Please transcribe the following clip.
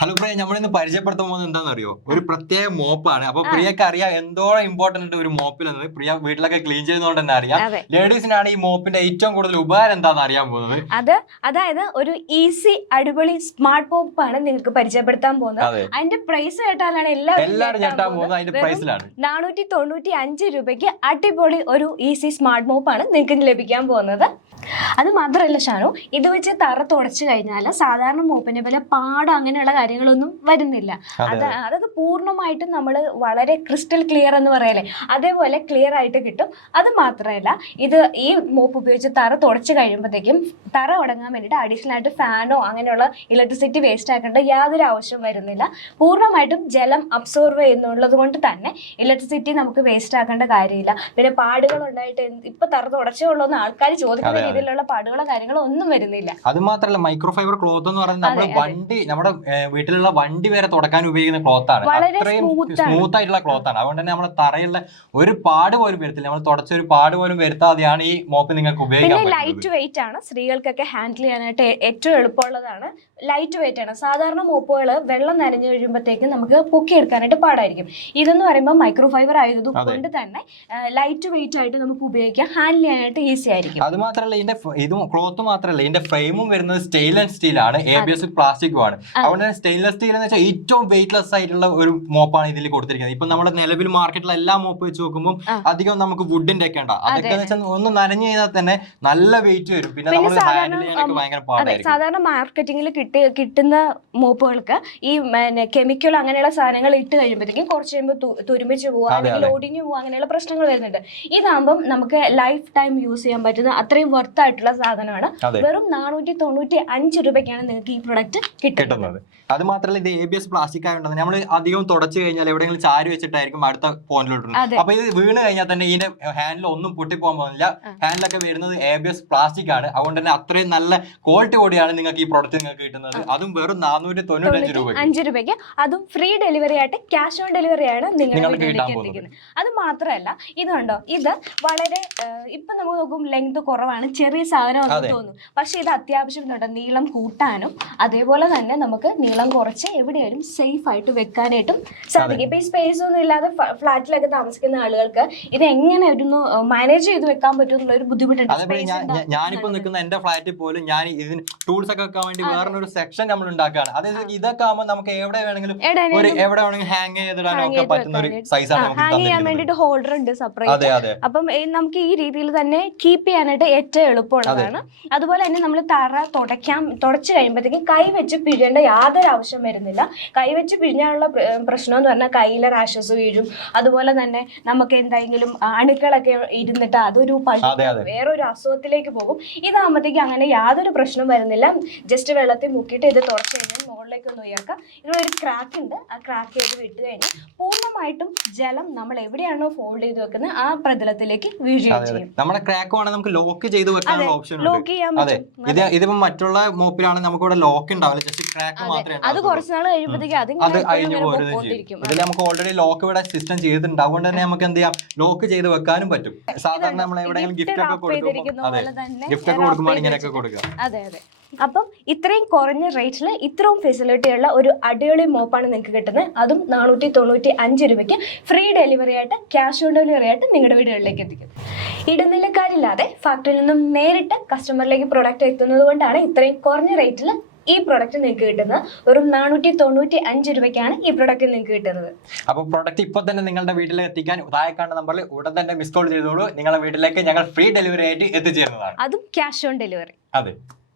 Hello പ്രിയ, നമ്മളിന്ന് പരിചയപ്പെടുത്താൻ പോകുന്നത് എന്താണെന്നറിയോ? ഒരു പ്രത്യേക മോപ്പാണ്. അപ്പൊ പ്രിയക്ക് അറിയാം എന്തോളം ഇമ്പോർട്ടന്റ് ഒരു മോപ്പിൽ എന്നത്. പ്രിയ വീട്ടിലൊക്കെ ക്ലീൻ ചെയ്യുന്നതുകൊണ്ട് തന്നെ അറിയാം. ലേഡീസിനാണ് ഈ മോപ്പിന്റെ ഏറ്റവും കൂടുതൽ ഉപകാരം എന്താണെന്ന് അറിയാൻ പോകുന്നത്. അതായത് ഒരു ഈസി അടിപൊളി സ്മാർട്ട് മോപ്പാണ് നിങ്ങൾക്ക് പരിചയപ്പെടുത്താൻ പോകുന്നത്. അതിന്റെ പ്രൈസ് കേട്ടാലാണ് എല്ലാവരും ഞെട്ടാൻ പോകുന്നത്. അതിന്റെ പ്രൈസിലാണ് 495 രൂപയ്ക്ക് അടിപൊളി ഒരു ഈസി സ്മാർട്ട് മോപ്പാണ് നിങ്ങൾക്ക് ലഭിക്കാൻ പോകുന്നത്. അത് മാത്രമല്ല ഷാനു, ഇത് വെച്ച് തറ തുടച്ചു കഴിഞ്ഞാൽ സാധാരണ മോപ്പിനെ പോലെ പാടം അങ്ങനെയുള്ള കാര്യങ്ങളൊന്നും വരുന്നില്ല. അതായത് പൂർണ്ണമായിട്ടും നമ്മൾ വളരെ ക്രിസ്റ്റൽ ക്ലിയർ എന്ന് പറയല്ലേ, അതേപോലെ ക്ലിയർ ആയിട്ട് കിട്ടും. അത് മാത്രമല്ല, ഇത് ഈ മോപ്പ് ഉപയോഗിച്ച് തറ തുടച്ചു കഴിയുമ്പോഴത്തേക്കും തറ ഉടങ്ങാൻ വേണ്ടിയിട്ട് അഡീഷണൽ ആയിട്ട് ഫാനോ അങ്ങനെയുള്ള ഇലക്ട്രിസിറ്റി വേസ്റ്റ് ആക്കേണ്ട യാതൊരു ആവശ്യവും വരുന്നില്ല. പൂർണ്ണമായിട്ടും ജലം അബ്സോർവ് ചെയ്യുന്നുള്ളത് കൊണ്ട് തന്നെ ഇലക്ട്രിസിറ്റി നമുക്ക് വേസ്റ്റ് ആക്കേണ്ട കാര്യമില്ല. പിന്നെ പാടുകൾ ഉണ്ടായിട്ട് ഇപ്പൊ തറ തുടച്ചേ ഉള്ളൂ എന്ന് ആൾക്കാർ ചോദിക്കുന്ന രീതിയിലുള്ള പാടുകളോ കാര്യങ്ങളോ ഒന്നും വരുന്നില്ല. അത് മാത്രമല്ല, മൈക്രോ ഫൈബർ ക്ലോത്ത് എന്ന് പറയുന്നത് നമ്മുടെ വീട്ടിലുള്ള വണ്ടി വരെ തുടക്കാൻ ഉപയോഗിക്കുന്ന ക്ലോത്ത് ആണ്. അത്രയും സ്മൂത്ത് ആയിട്ടുള്ള ക്ലോത്ത് ആണ്. അതുകൊണ്ട് തന്നെ നമ്മുടെ തറയുള്ള ഒരു പാട് പോലും വരത്തില്ല. നമ്മൾ തുടച്ച ഒരു പാട് പോലും വരുത്താതെയാണ് ഈ മോപ്പ് നിങ്ങൾക്ക് ഉപയോഗിക്കാൻ പറ്റുന്നത്. ലൈറ്റ് വെയിറ്റ് ആണ്, സ്ത്രീകൾക്കൊക്കെ ഹാൻഡിൽ ചെയ്യാനായിട്ട് ഏറ്റവും എളുപ്പമുള്ളതാണ്. ലൈറ്റ് വെയിറ്റ് ആണ്. സാധാരണ മോപ്പുകൾ വെള്ളം നനഞ്ഞു കഴിയുമ്പോഴത്തേക്കും നമുക്ക് പൊക്കിയെടുക്കാനായിട്ട് പാടായിരിക്കും. ഇതെന്ന് പറയുമ്പോൾ മൈക്രോ ഫൈബർ ആയതുകൊണ്ട് തന്നെ ലൈറ്റ് വെയിറ്റ് ആയിട്ട് നമുക്ക് ഉപയോഗിക്കാം, ഹാൻഡിൽ ചെയ്യാനായിട്ട് ഈസി ആയിരിക്കും. അത് മാത്രമല്ല, ഇതും ക്ലോത്ത് മാത്രമല്ല, ഇതിന്റെ ഫ്രെയിമും വരുന്നത് സ്റ്റെയിൻലെസ് സ്റ്റീൽ ആണ്, ABS പ്ലാസ്റ്റിക്കും ആണ്. അതുകൊണ്ട് തന്നെ സ്റ്റെയിൻലെസ് സ്റ്റീൽ എന്ന് വെച്ചാൽ ഏറ്റവും വെയിറ്റ്ലെസ് ആയിട്ടുള്ള ഒരു മോപ്പാണ് ഇതിൽ കൊടുത്തിരിക്കുന്നത്. ഇപ്പൊ നമ്മുടെ നിലവിൽ മാർക്കറ്റിലെ എല്ലാ മോപ്പ് വെച്ച് നോക്കുമ്പോൾ അധികം നമുക്ക് വുഡിന്റെ ഒക്കെ ഉണ്ടാവും. അതൊക്കെ വെച്ചാൽ ഒന്ന് നനഞ്ഞു കഴിഞ്ഞാൽ തന്നെ നല്ല വെയിറ്റ് വരും. പിന്നെ നമ്മൾ ഹാൻഡിൽ ചെയ്യാനൊക്കെ ഭയങ്കര പാടായിരിക്കും. സാധാരണ മാർക്കറ്റിംഗിൽ കിട്ടുന്ന മോപ്പുകൾക്ക് ഈ കെമിക്കൽ അങ്ങനെയുള്ള സാധനങ്ങൾ ഇട്ട് കഴിയുമ്പോഴത്തേക്കും കുറച്ച് കഴിയുമ്പോൾ തുരുമ്പിച്ച് പോവുക, അല്ലെങ്കിൽ ഒടിഞ്ഞു പോവുക, അങ്ങനെയുള്ള പ്രശ്നങ്ങൾ വരുന്നുണ്ട്. ഇതാകുമ്പോൾ നമുക്ക് ലൈഫ് ടൈം യൂസ് ചെയ്യാൻ പറ്റുന്ന അത്രയും വർത്ത് ആയിട്ടുള്ള സാധനമാണ്. വെറും 495 രൂപയ്ക്കാണ് നിങ്ങൾക്ക് ഈ പ്രൊഡക്റ്റ് കിട്ടുന്നത്. അത് മാത്രമല്ല, ഇത് ABS പ്ലാസ്റ്റിക് ആയതുകൊണ്ട് നമ്മൾ അധികം തുടച്ചു കഴിഞ്ഞാൽ എവിടെയെങ്കിലും ചാരി വെച്ചിട്ടായിരിക്കും അടുത്ത പോയിന്റിലോട്ട്. അപ്പൊ ഇത് വീണ് കഴിഞ്ഞാൽ തന്നെ ഇതിന്റെ ഹാൻഡിൽ ഒന്നും പൊട്ടിപ്പോകാൻ പോകുന്നില്ല. ഹാൻഡിലൊക്കെ വരുന്നത് ABS പ്ലാസ്റ്റിക് ആണ്. അതുകൊണ്ട് തന്നെ അത്രയും നല്ല ക്വാളിറ്റി കൂടിയാണ് നിങ്ങൾക്ക് ഈ പ്രൊഡക്റ്റ് നിങ്ങൾക്ക് കിട്ടുന്നത്. അതും വെറും 495 രൂപയ്ക്ക്, അതും ഫ്രീ ഡെലിവറി ആയിട്ട്, ക്യാഷ് ഓൺ ഡെലിവറി ആണ് നിങ്ങൾക്ക് എത്തിക്കുന്നത്. അത് മാത്രമല്ല, ഇതുണ്ടോ, ഇത് വളരെ ഇപ്പൊ നമുക്ക് നോക്കും ലെങ്ത് കുറവാണ്, ചെറിയ സാധനം തോന്നും. പക്ഷെ ഇത് അത്യാവശ്യം നീളം കൂട്ടാനും അതേപോലെ തന്നെ നമുക്ക് നീളം കുറച്ച് എവിടെയായാലും സേഫ് ആയിട്ട് വെക്കാനായിട്ടും സാധിക്കും. ഇപ്പൊ ഈ സ്പേസ് ഒന്നും ഇല്ലാതെ ഫ്ലാറ്റിലൊക്കെ താമസിക്കുന്ന ആളുകൾക്ക് ഇത് എങ്ങനെ ഒരു മാനേജ് ചെയ്ത് വെക്കാൻ പറ്റും എന്നുള്ള ഒരു ബുദ്ധിമുട്ടുണ്ട്. ഞാനിപ്പോ നിൽക്കുന്ന എന്റെ ഫ്ലാറ്റിൽ പോലും ഞാൻ ഇതിന് ടൂൾസ് ഒക്കെ വെക്കാൻ വേണ്ടി വേറൊരു സെക്ഷൻ നമ്മൾ ഉണ്ടാക്കുകയാണ്. അതായത് ഇതൊക്കെ ആകുമ്പോൾ നമുക്ക് എവിടെ വേണമെങ്കിലും ഹാങ് ചെയ്തിടാനൊക്കെ പറ്റുന്ന ഒരു സൈസാണ്. ഹാങ് ചെയ്യാൻ വേണ്ടിട്ട് ഹോൾഡർ ഉണ്ട് സെപ്പറേറ്റ്. അപ്പം നമുക്ക് ഈ രീതിയിൽ തന്നെ കീപ്പ് ചെയ്യാനായിട്ട് ഏറ്റവും എളുപ്പമുള്ളതാണ്. അതുപോലെ തന്നെ നമ്മൾ തറ തുടച്ചു കഴിയുമ്പോഴത്തേക്കും കൈ വെച്ച് പിഴിയേണ്ട യാതൊരു ആവശ്യം വരുന്നില്ല. കൈ വെച്ച് പിഴിഞ്ഞാലുള്ള പ്രശ്നം എന്ന് പറഞ്ഞാൽ കയ്യിലെ റാഷസ് വീഴും. അതുപോലെ തന്നെ നമുക്ക് എന്തെങ്കിലും അണുക്കളൊക്കെ ഇരുന്നിട്ട് അതൊരു വേറൊരു അസുഖത്തിലേക്ക് പോകും. ഇതാകുമ്പോഴത്തേക്ക് അങ്ങനെ യാതൊരു പ്രശ്നവും വരുന്നില്ല. ജസ്റ്റ് വെള്ളത്തിൽ മുക്കിയിട്ട് ഇത് തുടച്ചു കഴിഞ്ഞാൽ മുകളിലേക്ക് ഒന്ന് ഉയർക്കാം. ഇതിലൊരു ക്രാക്ക് ഉണ്ട്, ആ ക്രാക്ക് ചെയ്ത് വിട്ട് കഴിഞ്ഞാൽ പൂർണ്ണമായിട്ടും ജലം നമ്മൾ എവിടെയാണോ ഫോൾഡ് ചെയ്ത് വെക്കുന്നത് ആ പ്രതലത്തിലേക്ക് വീഴുകയും ചെയ്യും. നമ്മുടെ ക്രാക്ക് വേണം നമുക്ക് ലോക്ക് ചെയ്ത് വെക്കാനുള്ള ഓപ്ഷൻ ലോക്ക് ചെയ്യാൻ പറ്റും. ഇതിപ്പോ മറ്റുള്ള മോപ്പിലാണ് നമുക്ക് ഇവിടെ ലോക്ക് ഉണ്ടാവില്ല, ജസ്റ്റ് ക്രാക്ക് മാത്രമേ. അത് കുറച്ച് നാൾ കഴിയുമ്പോഴത്തേക്കും അത് അഴിഞ്ഞു പോരുകയും. ഇതിൽ നമുക്ക് ഓൾറെഡി ലോക്ക് ഇവിടെ സിസ്റ്റം ചെയ്തിട്ടുണ്ട്. അതുകൊണ്ട് തന്നെ നമുക്ക് എന്ത് ചെയ്യാം, ലോക്ക് ചെയ്ത് വെക്കാനും പറ്റും. സാധാരണ നമ്മൾ എവിടെയെങ്കിലും ഗിഫ്റ്റ് ഒക്കെ കൊടുക്കുമ്പോൾ ഇങ്ങനെയൊക്കെ കൊടുക്കുക. അതെ അതെ. അപ്പം ഇത്രയും കുറഞ്ഞ റേറ്റിൽ ഇത്രയും ഫെസിലിറ്റി ഉള്ള ഒരു അടിപൊളി മോപ്പാണ് നിങ്ങൾക്ക് കിട്ടുന്നത്. അതും 495 രൂപയ്ക്ക് ഫ്രീ ഡെലിവറി ആയിട്ട്, ക്യാഷ് ഓൺ ഡെലിവറി ആയിട്ട് നിങ്ങളുടെ വീടുകളിലേക്ക് എത്തിക്കും. ഇടനിലക്കാരില്ലാതെ ഫാക്ടറിയിൽ നിന്നും നേരിട്ട് കസ്റ്റമറിലേക്ക് പ്രൊഡക്റ്റ് എത്തുന്നത് കൊണ്ടാണ് ഇത്രയും കുറഞ്ഞ റേറ്റിൽ ഈ പ്രൊഡക്റ്റ് നിങ്ങൾക്ക് കിട്ടുന്നത്. വെറും 495 രൂപയ്ക്കാണ് ഈ പ്രൊഡക്റ്റ് നിങ്ങൾക്ക് കിട്ടുന്നത്. അപ്പോൾ പ്രൊഡക്റ്റ് ഇപ്പോൾ തന്നെ നിങ്ങളുടെ വീട്ടിലേക്ക് എത്തിക്കാൻ താഴെ കാണുന്ന നമ്പറിൽ ഉടൻ തന്നെ മിസ് കോൾ ചെയ്തോളൂ. നിങ്ങളുടെ വീട്ടിലേക്ക് ഞങ്ങൾ ഫ്രീ ഡെലിവറി ആയിട്ട് എത്തിച്ചേരുന്നതാണ്. അതും ക്യാഷ് ഓൺ ഡെലിവറി. അതെ.